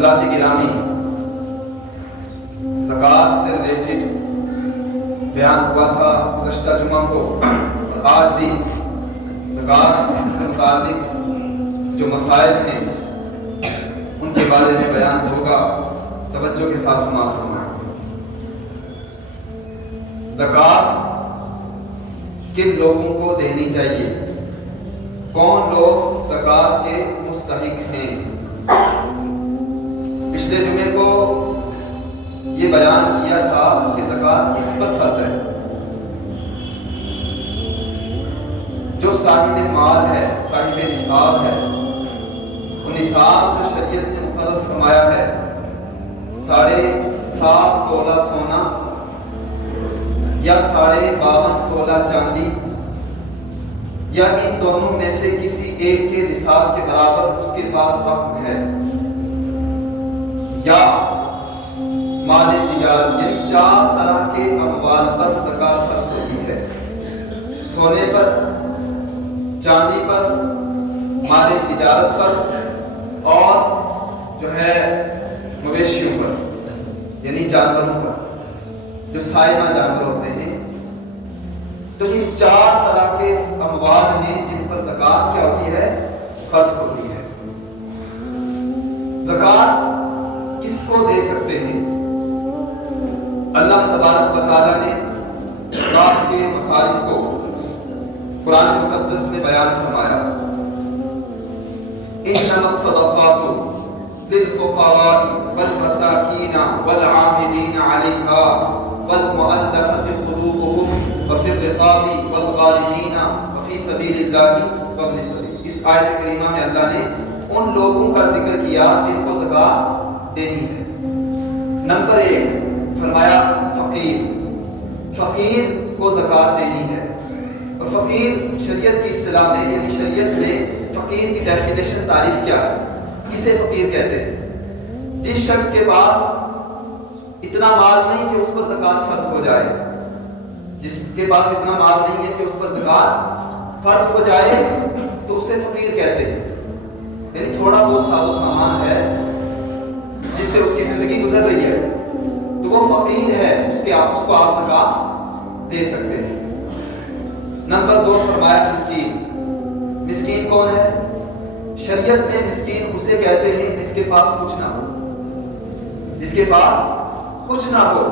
حضرات گرامی، زکوٰۃ سے ریلیٹڈ بیان ہوا تھا گزشتہ جمعہ کو، اور آج بھی زکوٰۃ سے متعلق جو مسائل ہیں ان کے بارے میں بیان ہوگا۔ توجہ کے ساتھ سماعت فرمائیں۔ زکوٰۃ کن لوگوں کو دینی چاہیے؟ کون لوگ زکوٰۃ کے مستحق ہیں؟ پچھلے جمعے کو یہ بیان کیا تھا کہ زکوٰۃ کس پر فرض ہے؟ جو صاحب مال ہے، صاحب نصاب ہے۔ وہ نصاب جو شریعت نے مقرر فرمایا ہے 7.5 تولہ سونا یا 52 تولہ چاندی، یا ان دونوں میں سے کسی ایک کے نصاب کے برابر اس کے پاس وقت ہے، یا مال تجارت، یعنی 4 طرح کے اموال پر زکوٰۃ فرض ہوتی ہے: سونے پر، چاندی پر، مال تجارت پر، اور جو ہے مویشیوں پر، یعنی جانوروں پر، جو سائمہ جانور ہوتے ہیں۔ تو یہ 4 طرح کے اموال ہیں جن پر زکوٰۃ کیا ہوتی ہے؟ فرض ہوتی ہے۔ زکوٰۃ کس کو دے سکتے ہیں؟ اللہ تبارک و تعالیٰ نے زکوٰۃ کے مصارف کو قرآن مقدس میں بیان فرمایا: انما الصدقات للفقراء والمساکین والعاملین علیہا والمؤلفۃ قلوبهم وفی الرقاب والغارمین وفی سبیل اللہ وابن السبیل۔ اس آیت کریمہ میں اللہ نے ان لوگوں کا ذکر کیا جن کو زکوٰۃ دینی ہے۔ نمبر 1 فرمایا فقیر کو زکوٰۃ دینی ہے۔ اور فقیر شریعت کی اصطلاح میں، یعنی شریعت میں فقیر کی ڈیفینیشن تعریف کیا ہے؟ کسے فقیر کہتے ہیں؟ جس شخص کے پاس اتنا مال نہیں کہ اس پر زکوٰۃ فرض ہو جائے، جس کے پاس اتنا مال نہیں ہے کہ اس پر زکوٰۃ فرض ہو جائے، تو اسے فقیر کہتے ہیں۔ یعنی تھوڑا بہت ساز و سامان ہے جس سے اس کی زندگی گزر رہی ہے، تو وہ فقیر ہے، اس کو آپ زکوٰۃ دے سکتے ہیں۔ نمبر 2 فرمایا مسکین۔ مسکین کون ہے؟ شریعت میں مسکین اسے کہتے ہیں جس کے پاس کچھ نہ ہو، جس کے پاس کچھ نہ ہو،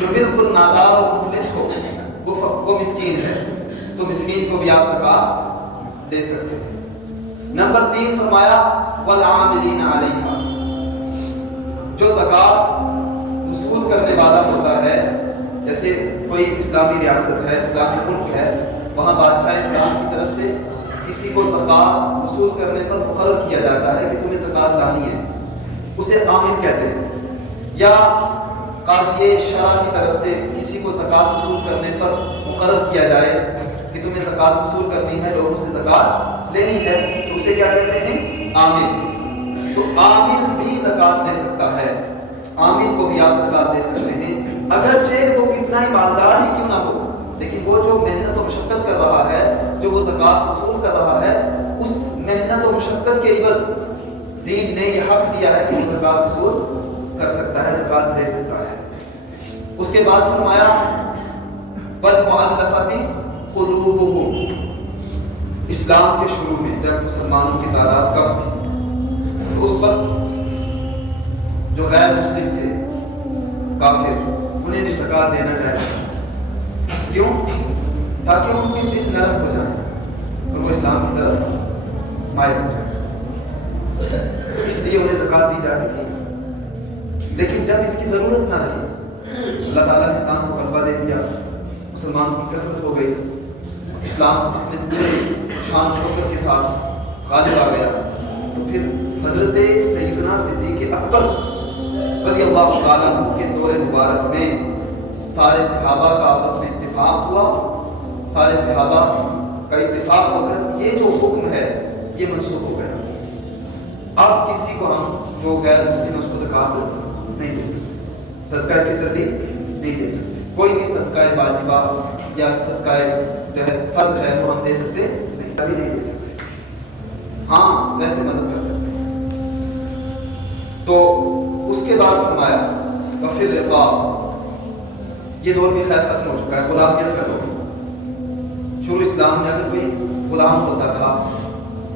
جو بالکل نادار اور مفلس ہو، وہ مسکین ہے۔ تو مسکین کو بھی آپ زکوٰۃ دے سکتے ہیں۔ نمبر 3 فرمایا والعاملین علیہا۔ جو زکوٰۃ وصول کرنے والا ہوتا ہے، جیسے کوئی اسلامی ریاست ہے، اسلامی ملک ہے، وہاں بادشاہ اسلام کی طرف سے کسی کو زکوٰۃ وصول کرنے پر مقرر کیا جاتا ہے کہ تمہیں زکوٰۃ لانی ہے، اسے عامل کہتے ہیں۔ یا قاضی شرع کی طرف سے کسی کو زکوٰۃ وصول کرنے پر مقرر کیا جائے کہ تمہیں زکوٰۃ وصول کرنی ہے، لوگوں سے زکوٰۃ لینی ہے، تو اسے کیا کہتے ہیں؟ عامل۔ تو عامل بھی زکوٰۃ دے سکتا ہے، عامل کو بھی آپ زکوٰۃ دے سکتے ہیں، اگرچہ وہ کتنا ہی مالدار ہی کیوں نہ ہو، لیکن وہ جو محنت و مشقت کر رہا ہے، جو وہ زکوٰۃ وصول کر رہا ہے، اس محنت و مشقت کے عوض دین نے یہ حق دیا ہے کہ وہ زکوٰۃ وصول کر سکتا ہے، زکوٰۃ دے سکتا ہے۔ اس کے بعد فرمایا والمؤلفۃ قلوبهم۔ اسلام کے شروع میں جب مسلمانوں کی تعداد کم تھی، تو اس پر جو غیر مسلم تھے، کافر، انہیں بھی زکوٰۃ دینا چاہیے۔ کیوں؟ تاکہ ان کے دل نرم ہو جائیں اور وہ اسلام کی طرف مائل ہو جائیں، اس لیے انہیں زکوٰۃ دی جاتی تھی۔ لیکن جب اس کی ضرورت نہ رہی، اللہ تعالیٰ نے اسلام کو غلبہ دے دیا، مسلمان کی کثرت ہو گئی، اسلام اپنے پورے شان و شوکت کے ساتھ غالب آ گیا، تو پھر حضرت سیدنا صدیق اکبر رضی اللہ تعالیٰ عنہ کے دور مبارک میں سارے صحابہ کا آپس میں اتفاق ہوا، سارے صحابہ کا اتفاق ہو کر یہ جو حکم ہے یہ منسوخ ہو گیا۔ اب کسی کو ہم جو غیر مسلم ہے اس کو زکوٰۃ نہیں دے سکتے، صدقہ فطر بھی نہیں دے سکتے، کوئی بھی صدقہ واجبہ یا صدقہ جو ہے فرض ہے وہ ہم دے سکتے نہیں، کبھی نہیں دے سکتے۔ ہاں ویسے مدد کر سکتے ہیں۔ تو اس کے بعد فرمایا وفی الرقاب، یہ دور بھی خیر ختم ہو چکا ہے، غلامیت کا دور۔ شروع اسلام میں اگر کوئی غلام ہوتا تھا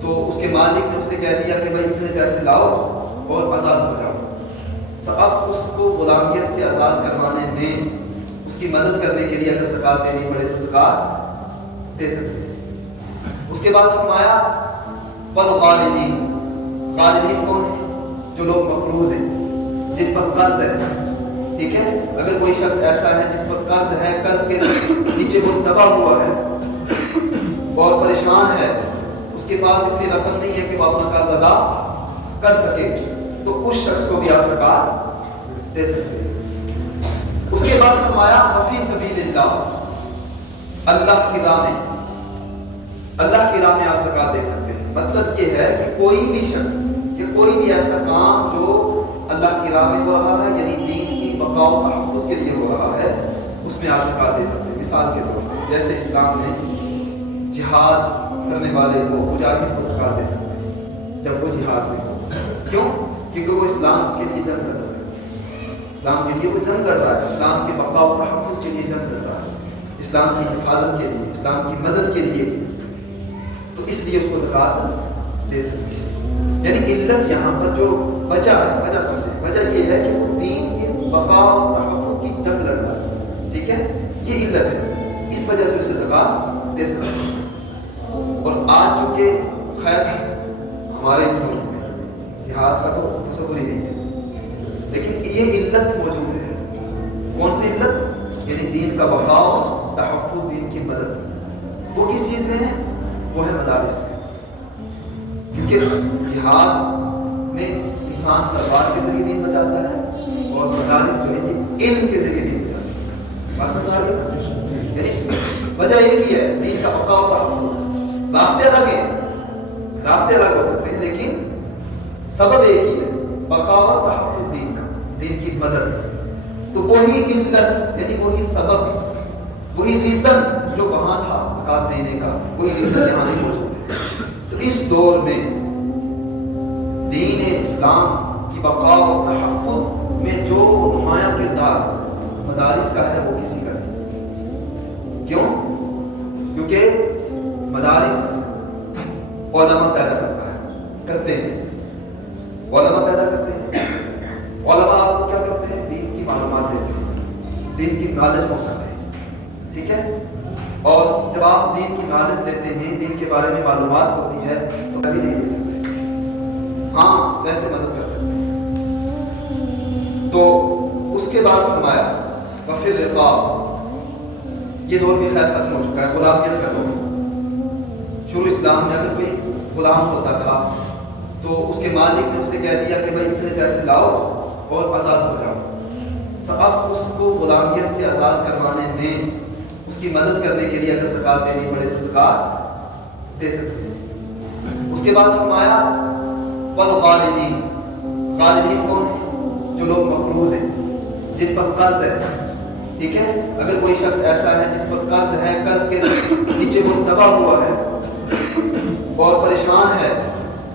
تو اس کے مالک نے اسے کہہ دیا کہ بھائی اتنے پیسے لاؤ اور آزاد ہو جاؤ، تو اب اس کو غلامیت سے آزاد کروانے میں اس کی مدد کرنے کے لیے اگر زکوٰۃ دینی پڑے تو زکوٰۃ دے سکتے ہیں۔ اس کے بعد فرمایا والغارمین، غارمین کون ہیں؟ جو لوگ مقروض ہیں، جن پر قرض ہے، ٹھیک ہے، اگر کوئی شخص ایسا ہے جس پر قرض ہے، قرض کے نیچے متبع ہوا ہے اور پریشان ہے، اس کے پاس اتنی رقم نہیں ہے کہ وہ اپنا قرض ادا کر سکے، تو اس شخص کو بھی آپ زکوٰۃ دے سکتے ہیں۔ اس کے بعد فرمایا وفی سبیل اللہ، اللہ کی راہ میں، اللہ کی راہ میں آپ زکوٰۃ دے سکتے ہیں۔ مطلب یہ ہے کہ کوئی بھی شخص یا کوئی بھی ایسا کام جو اللہ کی راہ میں ہو رہا ہے، یعنی دین کی بقا و تحفظ کے لیے ہو رہا ہے، اس میں آپ زکوٰۃ دے سکتے ہیں۔ مثال کے طور پر جیسے اسلام میں جہاد کرنے والے کو، مجاہد کو زکوٰۃ دے سکتے ہیں جب وہ جہاد میں ہو۔ کیوں؟ کیونکہ وہ اسلام کے لیے جنگ لڑ رہا ہے، اسلام کے لیے وہ جنگ لڑ رہا ہے، اسلام کے بقا و تحفظ کے لیے جنگ لڑ رہا ہے، اسلام کی حفاظت کے لیے، اسلام کی مدد کے لیے، تو اس لیے اس کو زکوٰۃ دے سکتے ہیں۔ یعنی علت یہاں پر جو وجہ ہے، وجہ سمجھیں، وجہ یہ ہے کہ وہ دین کے بقا و تحفظ کی جنگ لڑ رہا ہے، ٹھیک ہے، یہ علت ہے، اس وجہ سے اسے زکوٰۃ دے سکتے ہیں۔ اور آج چونکہ خیر ہمارے اس ملک میں جہاد کا تو تصور ہی نہیں ہے، لیکن یہ علت موجود ہے۔ کون سی علت؟ یعنی دین کا بقا و تحفظ، دین کی مدد، وہ کس چیز میں ہے؟ وہ ہے مدارس میں، کیونکہ جہاد میں انسان تلوار کے ذریعے دین بچاتا ہے اور مدارس جو ہے یہ علم کے ذریعے دین بچاتا ہے۔ بات سمجھ آ رہی ہے؟ یعنی وجہ یہ کی ہے دین کا بقا و تحفظ۔ راستے الگ ہیں، راستے الگ ہو سکتے ہیں، لیکن سبب ایک ہی ہے، بقا و تحفظ دین کا، دین کی مدد۔ تو وہی علت یعنی وہی سبب، وہی ریزن جو وہاں تھا زکوٰۃ دینے کا، وہی ریزن یہاں نہیں موجود ہے۔ تو اس دور میں دین اسلام کی بقا و تحفظ میں جو نمایاں کردار مدارس کا ہے وہ کسی کا نہیں۔ کیوں؟ کیونکہ مدارس علماء پیدا کرتے ہیں، علماء پیدا کرتے ہیں، علماء آپ کو کیا کرتے ہیں؟ دین کی معلومات دیتے ہیں، دین کی نالج پہنچاتے ہیں، ٹھیک ہے۔ اور جب آپ دین کی نالج لیتے ہیں، دین کے بارے میں معلومات ہوتی ہے، تو کبھی نہیں دے سکتے، ہاں ویسے مدد کر سکتے ہیں۔ تو اس کے بعد فرمایا وفی الرقاب، یہ دور بھی خیر ختم ہو چکا ہے، غلامیت کا دور۔ شروع اسلام میں اگر کوئی غلام ہوتا تھا تو اس کے مالک نے اسے کہہ دیا کہ بھائی اتنے پیسے لاؤ اور آزاد ہو جاؤ، تو اب اس کو غلامیت سے آزاد کروانے میں اس کی مدد کرنے کے لیے اگر زکوٰۃ دینی پڑے تو زکوٰۃ دے سکتے ہیں۔ اس کے بعد فرمایا والغارمین، غارمین کون ہیں؟ جو لوگ مقروض ہیں، جن پر قرض ہے، ٹھیک ہے، اگر کوئی شخص ایسا ہے جس پر قرض ہے، قرض کے نیچے متبع ہوا ہے اور پریشان ہے،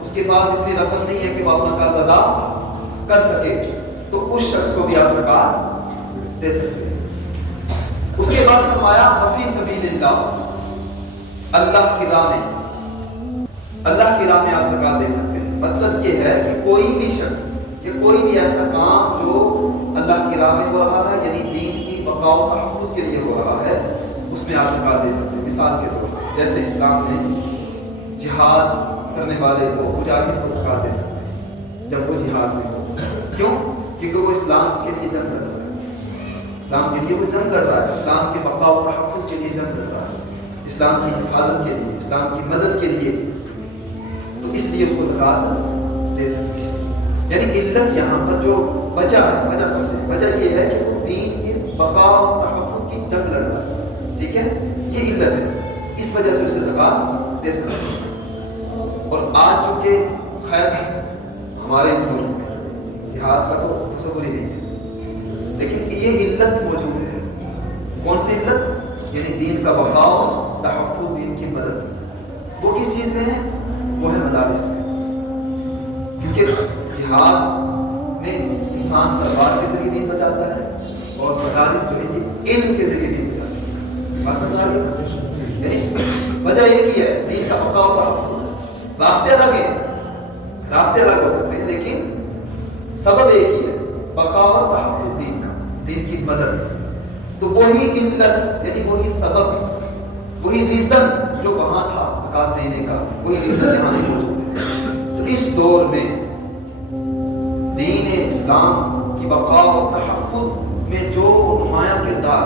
اس کے پاس اتنی رقم نہیں ہے کہ وہ اپنا قرض ادا کر سکے، تو اس شخص کو بھی آپ زکوٰۃ دے سکتے ہیں۔ اس کے بعد فرمایا وفی سبیل اللہ، اللہ کی راہ میں، اللہ کی راہ میں آپ زکوٰۃ دے سکتے ہیں۔ مطلب یہ ہے کہ کوئی بھی شخص یا کوئی بھی ایسا کام جو اللہ کی راہ میں ہو رہا ہے، یعنی دین کی بقا و تحفظ کے لیے ہو رہا ہے، اس میں آپ زکوٰۃ دے سکتے ہیں۔ مثال کے طور پر جیسے اسلام میں جہاد کرنے والے کو، مجاہد کو زکوٰۃ دے سکتے ہیں جب وہ جہاد میں ہو۔ کیوں؟ کیونکہ وہ اسلام کے لیے جنگ لڑ رہا ہے، اسلام کے لیے وہ جنگ لڑ رہا ہے، اسلام کے بقا و تحفظ کے لیے جنگ لڑ رہا ہے، اسلام کی حفاظت کے لیے، اسلام کی مدد کے لیے، تو اس لیے اس کو زکوٰۃ دے سکتے ہیں۔ یعنی علت یہاں پر جو وجہ ہے، وجہ سمجھیں، وجہ یہ ہے کہ وہ دین کے بقا و تحفظ کی جنگ لڑ رہا ہے، ٹھیک ہے، یہ علت ہے، اس وجہ سے اسے زکوٰۃ دے سکتے ہیں۔ اور آج چونکہ خیر ہمارے اس ملک میں جہاد کا تو تصور ہی نہیں ہے، لیکن یہ علت موجود ہے۔ کون سی علت؟ یعنی دین کا بقا و تحفظ، دین کی مدد، وہ کس چیز میں ہے؟ وہ ہے مدارس میں، کیونکہ جہاد میں انسان تلوار کے ذریعے دین بچاتا ہے اور مدارس جو ہے یہ علم کے ذریعے دین بچاتا ہے. بات سمجھ آ رہی ہے؟ یعنی وجہ یہ کی ہے دین کا بقا و تحفظ. راستے الگ ہیں، راستے الگ ہو سکتے ہیں، لیکن سبب ایک ہی ہے، بقا و تحفظ دین کا، دین کی مدد. تو وہی علت یعنی وہی سبب، وہی ریزن جو وہاں تھا زکات دینے کا، وہی ریزن یہاں نہیں موجود ہے. تو اس دور میں دین اسلام کی بقا و تحفظ میں جو نمایاں کردار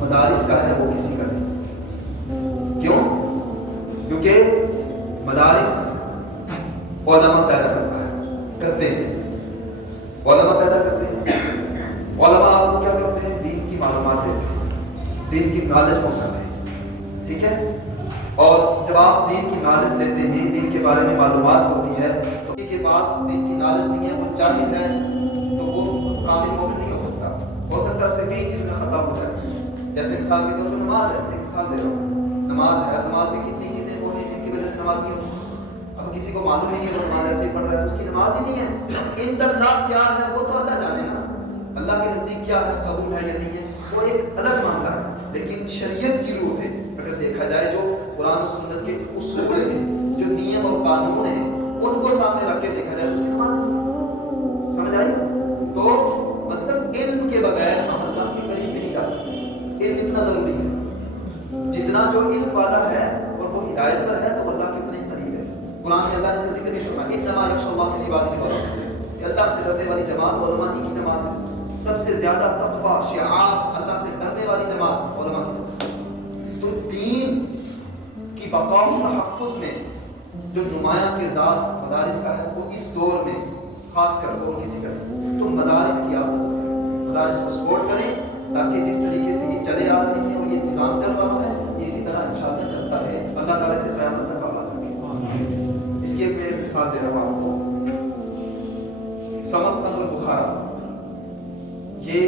مدارس کا ہے وہ کسی کا نہیں. کیوں؟ کیونکہ مدارس علماء پیدا کرتے ہیں، علماء پیدا کرتے ہیں. علماء آپ کو کیا کرتے ہیں؟ دین کی معلومات دیتے ہیں، دین کی نالج پہنچاتے ہیں. ٹھیک ہے؟ اور جب آپ دین کی نالج لیتے ہیں، دین کے بارے میں معلومات ہوتی ہے، تو کسی کے پاس دین کی نالج نہیں ہے، وہ جاہل ہے، تو وہ کامل مومن نہیں ہو سکتا. ہو سکتا ہے اس سے کئی چیزوں میں خطا ہو جائے. جیسے مثال کے طور پر نماز ہے، ایک مثال دے رہا ہوں. نماز ہے، نماز میں کتنی چیزیں وہ ہیں جن کی وجہ سے نماز نہیں ہوتی. اب کسی کو معلوم نہیں ہے وہ نماز ایسے ہی پڑھ رہا ہے تو اس کی نماز ہی نہیں ہے. ان اللہ کیا ہے وہ تو اللہ جانے نا، اللہ کے نزدیک کیا ہے، قبول ہے یا نہیں ہے، وہ ایک الگ معاملہ ہے. لیکن شریعت کی روح سے اگر دیکھا جائے، جو قرآن و سنت کے اصول ہیں، جو نیم اور قانون ہیں، ان کو سامنے رکھ کے دیکھا جائے تو اس کی نماز نہیں ہے. سمجھ آئی؟ تو مطلب علم کے بغیر ہم اللہ کے قریب نہیں جا سکتے. علم اتنا ضروری ہے. جتنا جو علم والا ہے اور وہ ہدایت پر ہے تو اللہ کے اتنے قریب ہے. قرآن میں اللہ نے اس کا ذکر نہیں فرمایا، انما یخشی اللہ من عباده العلماء، کہ اللہ سے ڈرنے والی جماعت علماء ہی کی جماعت ہے. سب سے زیادہ تقویٰ شعار اللہ سے ڈرنے والی جماعت علماء کی. تو دین کی بقا و تحفظ میں جو نمایاں کردار مدارس کا ہے وہ اس دور میں خاص کر وہ کسی کا ہے. تو مدارس کی آپ مدارس کو سپورٹ کریں تاکہ جس طریقے سے یہ چلے آ رہے ہیں اور یہ نظام چل رہا ہے یہ اسی طرح انشاءاللہ چلتا ہے. اللہ تعالیٰ سے قیامت تک اولاد رکھے. اس کی ایک میں مثال دے رہا ہوں آپ کو. سمرقند اور بخارا یہ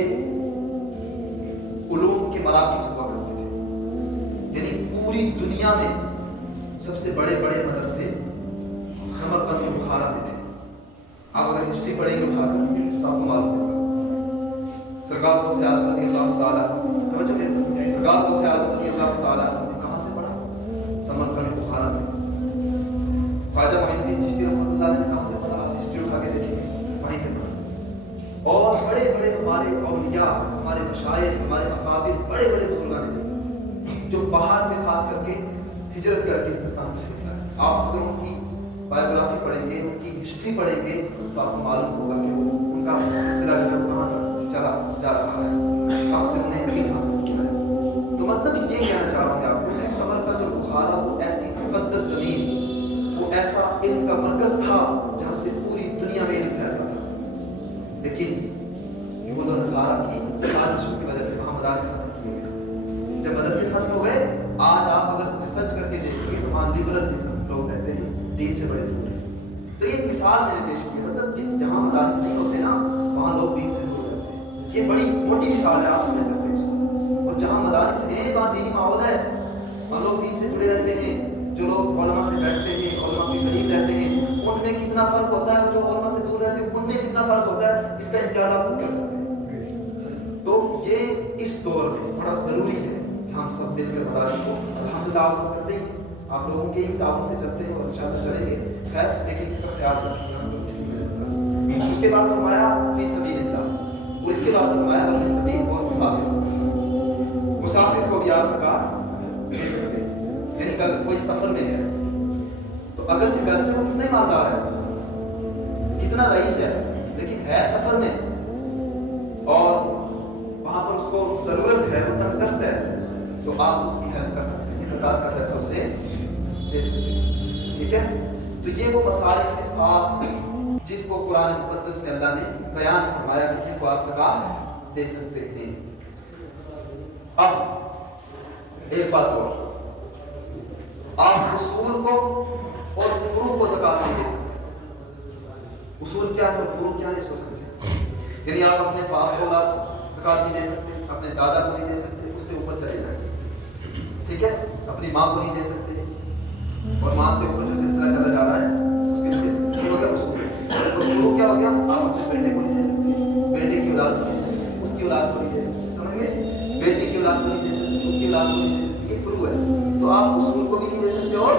علوم کے مراکز ہوا کرتے تھے. یعنی پوری دنیا میں سب سے بڑے بڑے مدرسے سمرقند اور بخارا میں تھے. آپ اگر ہسٹری پڑھیں گے اٹھا کر تو آپ کو معلوم ہوگا. سرکار غوث اعظم رضی اللہ تعالیٰ سرکار غوث اعظم رضی اللہ تعالیٰ نے کہاں سے پڑھا؟ سمرقند بخارا سے. خواجہ معین الدین چشتی رحمۃ اللہ نے کہاں سے پڑھا؟ آپ ہسٹری اٹھا کے دیکھیں، وہیں سے پڑھا. اور بڑے بڑے ہمارے اولیاء، ہمارے مشائخ، ہمارے اکابر، بڑے بڑے بزرگان تھے جو باہر سے خاص کر کے ہجرت کر کے ہندوستان تشریف لائے. آپ اگر ان کی بایوگرافی پڑھیں گے، ان کی ہسٹری پڑھیں گے تو آپ کو معلوم ہوگا کہ وہ ان کا سلسلہ کہاں چلا جا رہا ہے، کہاں سے انہیں علم حاصل کیا ہے. تو مطلب یہ کہنا چاہ رہا ہوں آپ کو کہ سمرقند اور بخارا وہ ایسی مقدس زمین، وہ ایسا علم کا مرکز تھا جہاں سے پوری دنیا میں علم پھیلتا تھا. لیکن یہود و نصارہ کی سازشوں کی وجہ سے وہاں مدارس ختم کیے گئے. جب مدرسے ختم ہو گئے، آج آپ اگر ریسرچ کر کے دیکھیں گے تو وہاں لبرلزم لوگ رہتے ہیں، دین سے بڑے دور ہیں. تو یہ ایک مثال میں نے پیش کی. مطلب جہاں مدارس نہیں ہوتے نا وہاں لوگ دین سے دور رہتے ہیں. یہ بڑی موٹی مثال ہے، آپ سمجھ سکتے ہیں اس کو. اور جہاں مدارس ہیں وہاں دینی ماحول ہے، وہاں لوگ دین سے جڑے رہتے ہیں. جو لوگ علماء سے بیٹھتے ہیں، علماء کے قریب رہتے ہیں، ان میں کتنا فرق ہوتا ہے. جو علماء سے دور رہتے ہیں ان میں کتنا فرق ہوتا ہے، اس کا امتیاز آپ خود کر سکتے ہیں. تو یہ اس دور میں بڑا ضروری ہے کہ ہم سب مل کر مدارس کو الحمدللہ آپ کرتے ہیں. آپ لوگوں کے ہی تعاون سے چلتے ہیں اور انشاءاللہ چلیں گے. خیر لیکن اس کا خیال رکھیے ہم لوگ اس کی مدد. اس کے بعد فرمایا فی سبیل اللہ، اور اس کے بعد فرمایا ابن سبیل اور مسافر. مسافر کو بھی آپ زکات دے سکتے ہیں. یعنی اگر کوئی سفر میں ہے تو اگرچہ گھر سے وہ کتنا مالدار ہے، کتنا رئیس ہے، لیکن ہے سفر میں اور وہاں پر اس کو ضرورت ہے، وہ تنگ دست ہے، تو آپ اس کی ہیلپ کر سکتے ہیں، زکات کا پیسہ اسے دے سکتے ہیں. ٹھیک ہے؟ تو یہ وہ مصارف کے ساتھ جن کو قرآن مقدس میں اللہ نے بیان فرمایا کہ جن کو آپ زکات دے سکتے ہیں. اب ایک بات اور، آپ اصول کو اور فروع کو زکات نہیں دے سکتے. اصول کیا ہے اور فروع کیا ہے اس کو سمجھیں. یعنی آپ اپنے باپ کو زکات نہیں دے سکتے، اپنے دادا کو نہیں دے سکتے، اس سے اوپر چلے جائیں. ٹھیک ہے؟ اپنی ماں کو نہیں دے سکتے اور ماں سے اوپر جو سلسلہ چلا جا رہا ہے اس کے لیے دے سکتے. مگر اصول تو فروع کیا ہو گیا آپ اپنے بیٹے کو نہیں دے سکتے، بیٹے کی اولاد کو نہیں دے سکتے، اس کی اولاد کو نہیں دے سکتے، سمجھ گئے؟ بیٹے کی اولاد کو نہیں دے سکتے، اس کی اولاد کو نہیں دے سکتے، یہ فروع ہے، تو آپ اصول کو بھی نہیں دے سکتے اور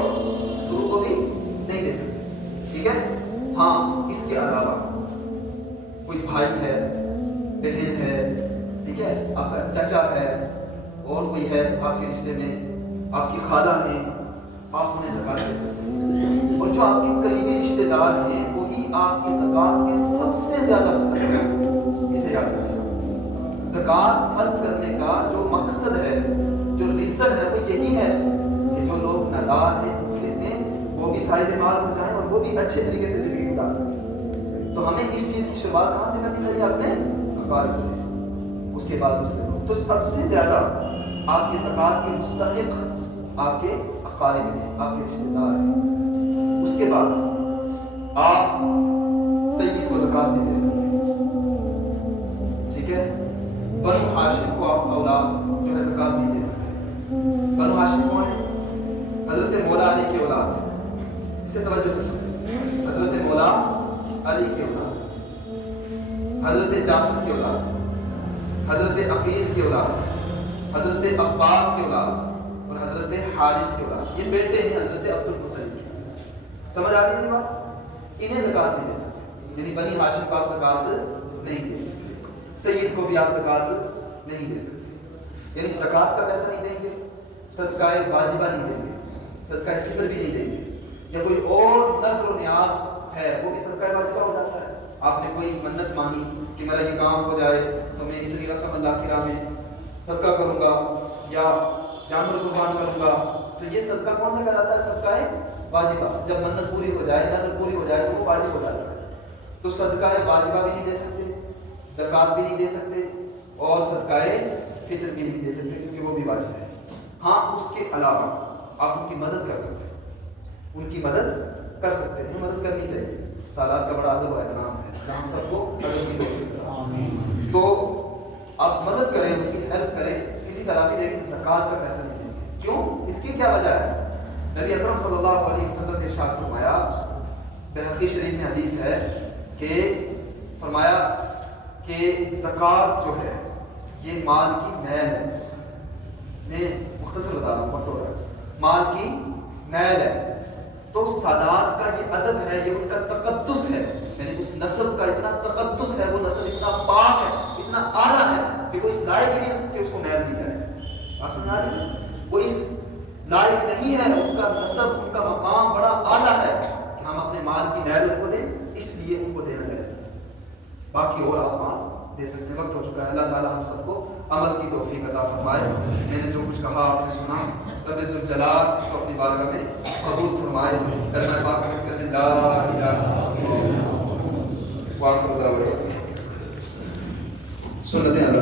فروع کو بھی نہیں دے سکتے، ٹھیک ہے؟ ہاں اس کے علاوہ کوئی بھائی ہے، بہن ہے، ٹھیک ہے، آپ کا چچا ہے، اور کوئی ہے آپ کے رشتے میں، آپ کی خالہ ہے، آپ انہیں زکوٰۃ دے سکتے ہیں، اور جو آپ کے قریبی رشتے دار ہیں وہی آپ کی زکوٰۃ کے سب سے زیادہ مستحق ہیں، اسے یاد رکھیں۔ زکوٰۃ فرض کرنے کا جو مقصد ہے، جو ریزن ہے، وہ یہی ہے کہ جو لوگ نادار ہیں، مفلس ہیں، وہ بھی صاحب مال ہو جائیں اور وہ بھی اچھے طریقے سے زندگی گزار سکیں۔ تو ہمیں اس چیز کی شروعات کہاں سے کرنی چاہیے؟ اپنے اقارب سے، اس کے بعد دوسرے لوگ۔ تو سب سے زیادہ آپ کی زکوٰۃ کے مستحق آپ کے اقارب ہیں، آپ کے رشتے دار ہیں۔ اس کے بعد آپ سید کو زکوٰۃ نہیں دے سکتے، ٹھیک ہے؟ بنو ہاشم کو آپ اولاد جو ہے زکوٰۃ نہیں دے سکتے۔ بنو ہاشم کون ہے؟ حضرت مولا علی کی اولاد، اسے توجہ سے سنیں، حضرت مولا علی کی اولاد، حضرت جعفر کی اولاد، حضرت عقیل کی اولاد، حضرت عباس کی اولاد اور حضرت حارث کی اولاد، یہ بیٹے ہیں حضرت عبد المطلب کی۔ سمجھ آ رہی ہے بات؟ انہیں زکوٰۃ نہیں دے سکتے، یعنی بنی ہاشم کو آپ زکوٰۃ نہیں دے سکتے، سید کو بھی آپ زکوٰۃ نہیں دے سکتے، یعنی زکوٰۃ کا پیسہ نہیں دیں گے، صدقہ واجبہ نہیں دیں گے، صدقہ فطر بھی نہیں دیں گے، یا کوئی اور نذر و نیاز ہے وہ بھی صدقہ واجبہ ہو جاتا ہے۔ آپ نے کوئی منت مانگی کہ میرا یہ کام ہو جائے تو میں اتنی رقم اللہ کی راہ میں صدقہ کروں گا یا جانور قربان کروں گا، تو یہ صدقہ کون سا کہلاتا ہے؟ صدقہ واجبہ۔ جب منت پوری ہو جائے، نذر پوری ہو جائے تو وہ واجب ہو جاتا ہے۔ تو صدقہ واجبہ بھی نہیں دے سکتے، زکوٰۃ بھی نہیں دے سکتے، اور صدقہ فطر بھی نہیں دے سکتے کیونکہ وہ بھی واجب ہے۔ ہاں اس کے علاوہ آپ ان کی مدد کر سکتے ہیں، ان کی مدد کر سکتے ہیں، مدد کرنی چاہیے۔ سالات کا بڑا ادب و احترام ہے، ہم سب کو مدد کی توفیق دے۔ تو آپ مدد کریں، ان کی ہیلپ کریں کسی طرح بھی، لیکن زکوٰۃ کا پیسہ نہیں دیں گے۔ کیوں؟ اس کی کیا وجہ ہے؟ نبی اکرم صلی اللہ علیہ وسلم نے ارشاد فرمایا، بحقی شریف میں حدیث ہے کہ فرمایا کہ زکوٰۃ جو ہے یہ مال کی میل ہے۔ میں مختصر بتا رہا ہوں، وقت ہو رہا ہے۔ مال کی میل ہے، تو سادات کا یہ ادب ہے، یہ ان کا تقدس ہے، یعنی اس نسب کا اتنا تقدس ہے، وہ نسب اتنا پاک ہے، اتنا اعلیٰ ہے کہ وہ اس لائق نہیں کہ اس کو میل دی جائے۔ آسان آ رہی ہے؟ وہ اس لائق نہیں ہے، ان کا نسب، ان کا مقام بڑا اعلیٰ ہے کہ ہم اپنے مال کی میل ان کو دیں، اس لیے ان کو دینا جائز ہے۔ باقی اور آپ مال دے سکتے ہیں۔ وقت ہو چکا ہے، اللہ تعالیٰ ہم سب کو عمل کی توفیق عطا فرمائے۔ میں نے جو کچھ کہا آپ نے سنا، رب ذوالجلال اس کو اپنی بارگاہ میں قبول فرمائے۔ کلمہ پاک کر لا الہ الا اللہ وآخر دعوانا سنت علی